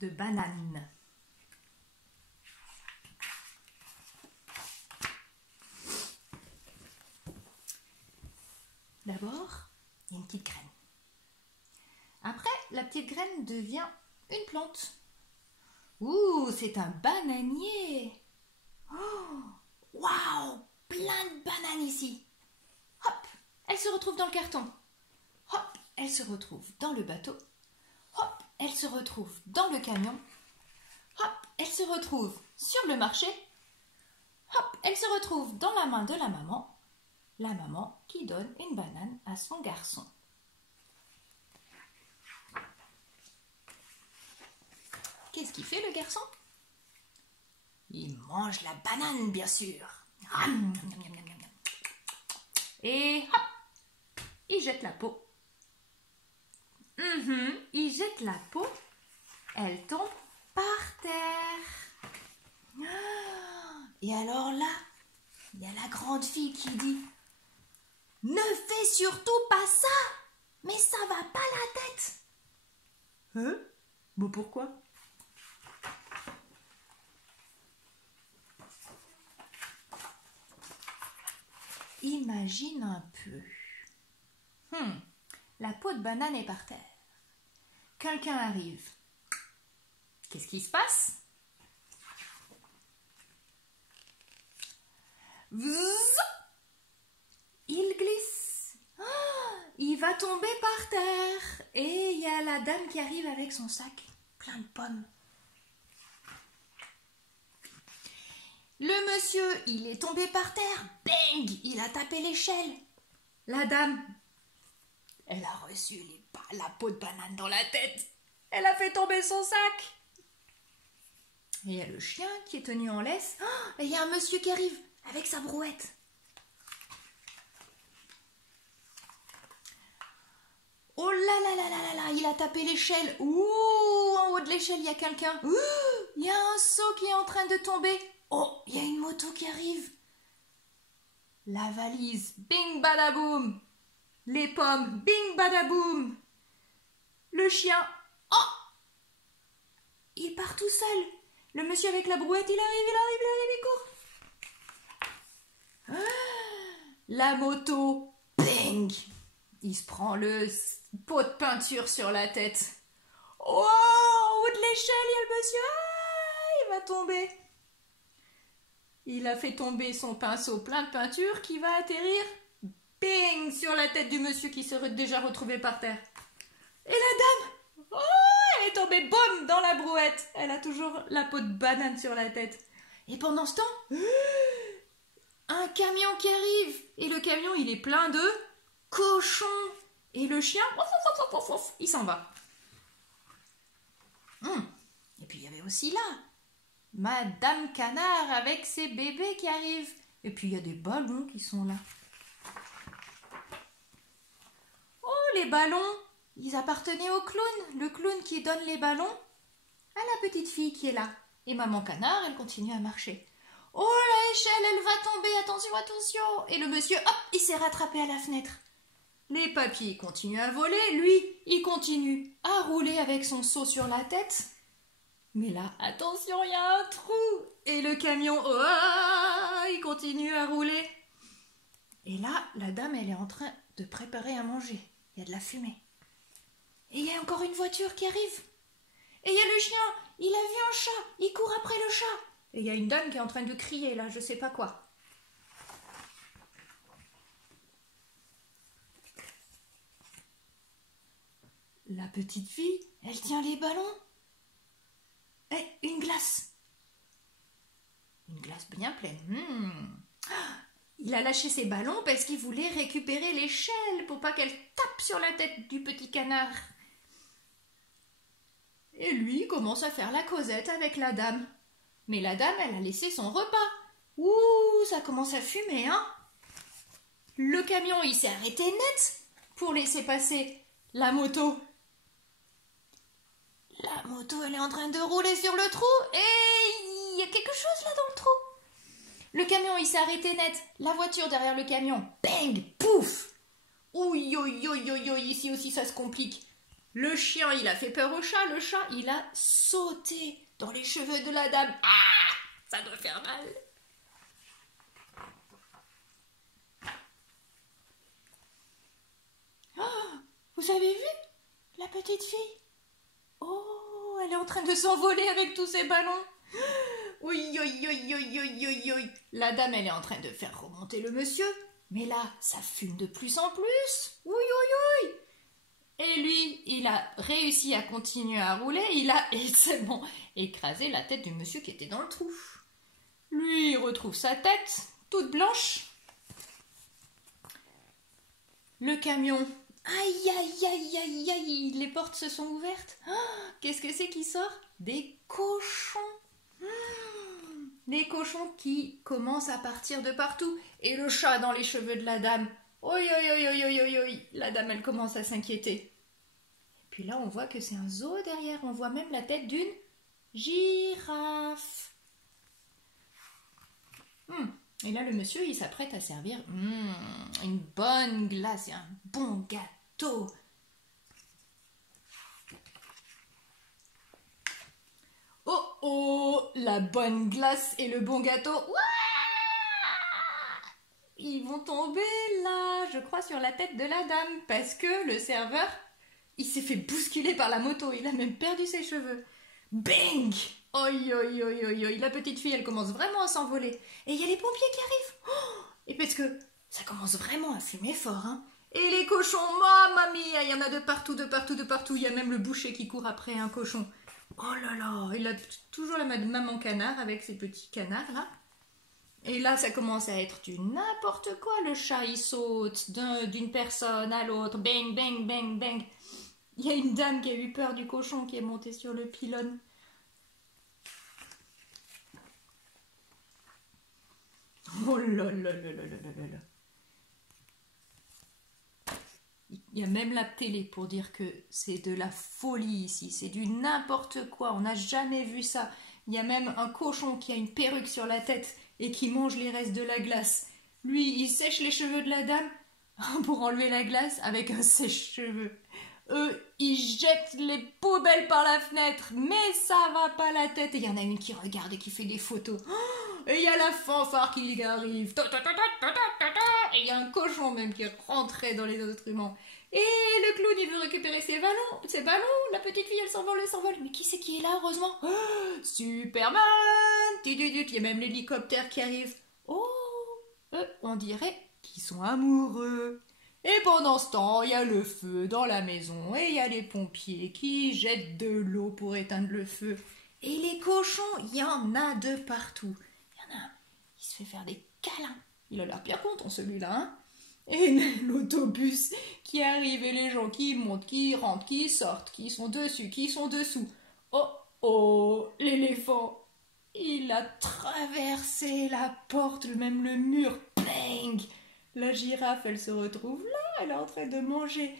de banane. D'abord, il y a une petite graine. Après, la petite graine devient une plante. Ouh, c'est un bananier. Oh, waouh, plein de bananes ici. Hop, elle se retrouve dans le carton. Hop, elle se retrouve dans le bateau. Hop, elle se retrouve dans le camion. Hop, elle se retrouve sur le marché. Hop, elle se retrouve dans la main de la maman qui donne une banane à son garçon. Qu'est-ce qu'il fait le garçon? Il mange la banane, bien sûr. Et hop, il jette la peau. Il jette la peau. Elle tombe par terre. Et alors là, il y a la grande fille qui dit: ne fais surtout pas ça, mais ça va pas la tête. Hein? Bon, pourquoi? Imagine un peu. La peau de banane est par terre. Quelqu'un arrive. Qu'est-ce qui se passe? Vzz! Il glisse. Il va tomber par terre. Et il y a la dame qui arrive avec son sac plein de pommes. Le monsieur, il est tombé par terre. Bang! Il a tapé l'échelle. La dame, elle a reçu la peau de banane dans la tête. Elle a fait tomber son sac. Et il y a le chien qui est tenu en laisse. Et il y a un monsieur qui arrive avec sa brouette. Oh là là là là là là, il a tapé l'échelle. Ouh, en haut de l'échelle, il y a quelqu'un. Ouh, il y a un seau qui est en train de tomber. Oh, il y a une moto qui arrive. La valise, bing badaboum. Les pommes, bing badaboum. Le chien, oh, il part tout seul. Le monsieur avec la brouette, il arrive, il court. La moto, bing. Il se prend le pot de peinture sur la tête. Oh, au haut de l'échelle, il y a le monsieur. Il va tomber. Il a fait tomber son pinceau plein de peinture qui va atterrir, bing, sur la tête du monsieur qui serait déjà retrouvé par terre. Et la dame, oh, elle est tombée, boum, dans la brouette. Elle a toujours la peau de banane sur la tête. Et pendant ce temps, un camion qui arrive. Et le camion, il est plein de cochons. Et le chien, il s'en va. Et puis il y avait aussi là Madame Canard avec ses bébés qui arrivent. Et puis il y a des ballons qui sont là. Oh, les ballons, ils appartenaient au clown. Le clown qui donne les ballons à la petite fille qui est là. Et Maman Canard, elle continue à marcher. Oh, l'échelle, elle va tomber, attention, attention. Et le monsieur, hop, il s'est rattrapé à la fenêtre. Les papiers continuent à voler. Lui, il continue à rouler avec son seau sur la tête. Mais là, attention, il y a un trou. Et le camion, oh, il continue à rouler. Et là, la dame, elle est en train de préparer à manger. Il y a de la fumée. Et il y a encore une voiture qui arrive. Et il y a le chien, il a vu un chat, il court après le chat. Et il y a une dame qui est en train de crier, là, je sais pas quoi. La petite fille, elle tient les ballons. Et une glace. Une glace bien pleine. Il a lâché ses ballons parce qu'il voulait récupérer l'échelle pour pas qu'elle tape sur la tête du petit canard. Et lui commence à faire la causette avec la dame. Mais la dame, elle a laissé son repas. Ouh, ça commence à fumer, hein. Le camion, il s'est arrêté net pour laisser passer la moto. La moto, elle est en train de rouler sur le trou et il y a quelque chose là dans le trou. Le camion, il s'est arrêté net. La voiture derrière le camion, bang, pouf. Ouïe, ici aussi ça se complique. Le chien, il a fait peur au chat. Le chat, il a sauté dans les cheveux de la dame. Ah, ça doit faire mal. Oh, vous avez vu la petite fille? Oh, elle est en train de s'envoler avec tous ses ballons. Oui, oui, oui, oui, oui, oui, oui. La dame, elle est en train de faire remonter le monsieur. Mais là, ça fume de plus en plus. Oui, oui, oui. Et lui, il a réussi à continuer à rouler. Il a seulement écrasé la tête du monsieur qui était dans le trou. Lui, il retrouve sa tête, toute blanche. Le camion. Aïe, aïe, aïe, aïe, aïe. Les portes se sont ouvertes. Oh, qu'est-ce que c'est qui sort? Des cochons. Des cochons qui commencent à partir de partout. Et le chat dans les cheveux de la dame. Oi, oi, oi, oi, oi, oi, oi. La dame, elle commence à s'inquiéter. Et puis là, on voit que c'est un zoo derrière. On voit même la tête d'une girafe. Et là, le monsieur, il s'apprête à servir une bonne glace et un bon gâteau. Oh, oh, la bonne glace et le bon gâteau. Ouah, ils vont tomber là, je crois, sur la tête de la dame. Parce que le serveur, il s'est fait bousculer par la moto. Il a même perdu ses cheveux. Bang! Oi, oi, oi, oi, oi. La petite fille, elle commence vraiment à s'envoler. Et il y a les pompiers qui arrivent. Oh, et parce que ça commence vraiment à fumer fort, hein. Et les cochons, mamma mia, il y en a de partout, de partout, de partout. Il y a même le boucher qui court après un cochon. Oh là là, il a toujours la maman canard avec ses petits canards là. Et là, ça commence à être du n'importe quoi. Le chat, il saute d'une personne à l'autre. Bang, bang, bang, bang. Il y a une dame qui a eu peur du cochon qui est montée sur le pylône. Oh là là là là là là là. Il y a même la télé pour dire que c'est de la folie ici, c'est du n'importe quoi, on n'a jamais vu ça. Il y a même un cochon qui a une perruque sur la tête et qui mange les restes de la glace. Lui, il sèche les cheveux de la dame pour enlever la glace avec un sèche-cheveux. Eux, ils jettent les poubelles par la fenêtre, mais ça va pas la tête. Et il y en a une qui regarde et qui fait des photos. Et il y a la fanfare qui arrive. Et il y a un cochon même qui rentrait dans les instruments. Et le clown, il veut récupérer ses ballons. La petite fille, elle s'envole, elle s'envole. Mais qui c'est qui est là, heureusement? Superman! Il y a même l'hélicoptère qui arrive. Oh, on dirait qu'ils sont amoureux. Et pendant ce temps, il y a le feu dans la maison et il y a les pompiers qui jettent de l'eau pour éteindre le feu. Et les cochons, il y en a de partout. Il y en a un, il se fait faire des câlins. Il a l'air bien content celui-là, hein. Et l'autobus qui arrive et les gens qui montent, qui rentrent, qui sortent, qui sont dessus, qui sont dessous. Oh, oh, l'éléphant, il a traversé la porte, même le mur. Bang! La girafe, elle se retrouve là, elle est en train de manger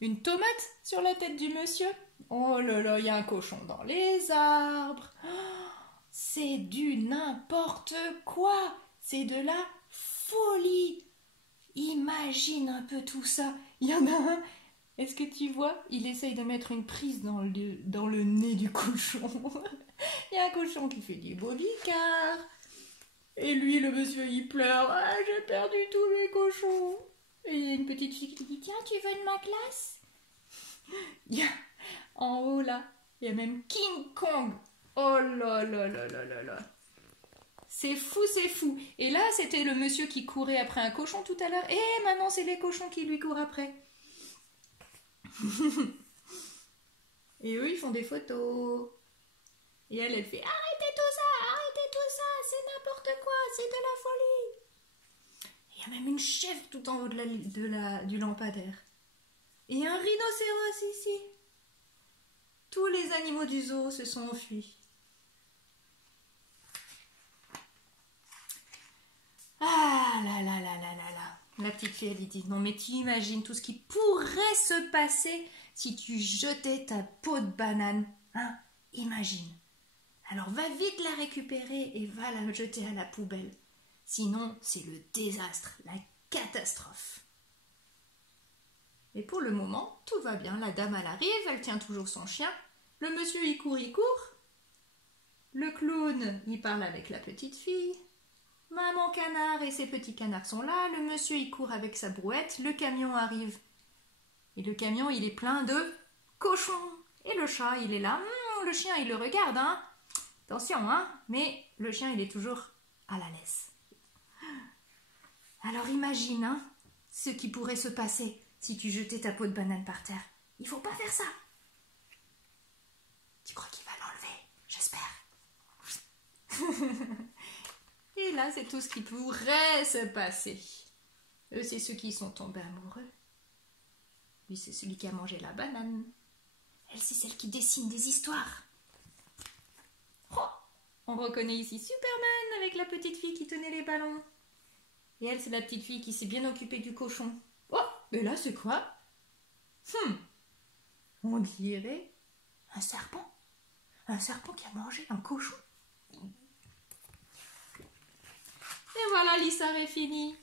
une tomate sur la tête du monsieur. Oh là là, il y a un cochon dans les arbres. Oh, c'est du n'importe quoi. C'est de la folie. Imagine un peu tout ça. Il y en a un, est-ce que tu vois? Il essaye de mettre une prise dans le nez du cochon. Il y a un cochon qui fait du bobicard. Et lui, le monsieur, il pleure. Ah, j'ai perdu tous les cochons. Et il y a une petite fille qui dit, tiens, tu veux de ma glace? Il y a, en haut, là, il y a même King Kong. Oh là là là là là là. C'est fou, c'est fou. Et là, c'était le monsieur qui courait après un cochon tout à l'heure. Et maintenant, c'est les cochons qui lui courent après. Et eux, ils font des photos. Et elle fait, arrêtez tout ça, c'est n'importe quoi, c'est de la folie. Il y a même une chèvre tout en haut du lampadaire. Et un rhinocéros ici. Tous les animaux du zoo se sont enfuis. Ah là là là là là là. La petite fille, elle dit, non mais tu imagines tout ce qui pourrait se passer si tu jetais ta peau de banane. Hein? Imagine. Alors va vite la récupérer et va la jeter à la poubelle. Sinon, c'est le désastre, la catastrophe. Mais pour le moment, tout va bien. La dame, elle arrive, elle tient toujours son chien. Le monsieur, il court, il court. Le clown, il parle avec la petite fille. Maman canard et ses petits canards sont là. Le monsieur, il court avec sa brouette. Le camion arrive. Et le camion, il est plein de cochons. Et le chat, il est là. Le chien, il le regarde, hein. Attention, hein. Mais le chien, il est toujours à la laisse. Alors imagine, hein, ce qui pourrait se passer si tu jetais ta peau de banane par terre. Il faut pas faire ça. Tu crois qu'il va l'enlever? J'espère. Et là, c'est tout ce qui pourrait se passer. Eux, c'est ceux qui sont tombés amoureux. Lui, c'est celui qui a mangé la banane. Elle, c'est celle qui dessine des histoires. Oh, on reconnaît ici Superman avec la petite fille qui tenait les ballons. Et elle, c'est la petite fille qui s'est bien occupée du cochon. Oh, et là, c'est quoi? On dirait un serpent. Un serpent qui a mangé un cochon. Et voilà, l'histoire est finie.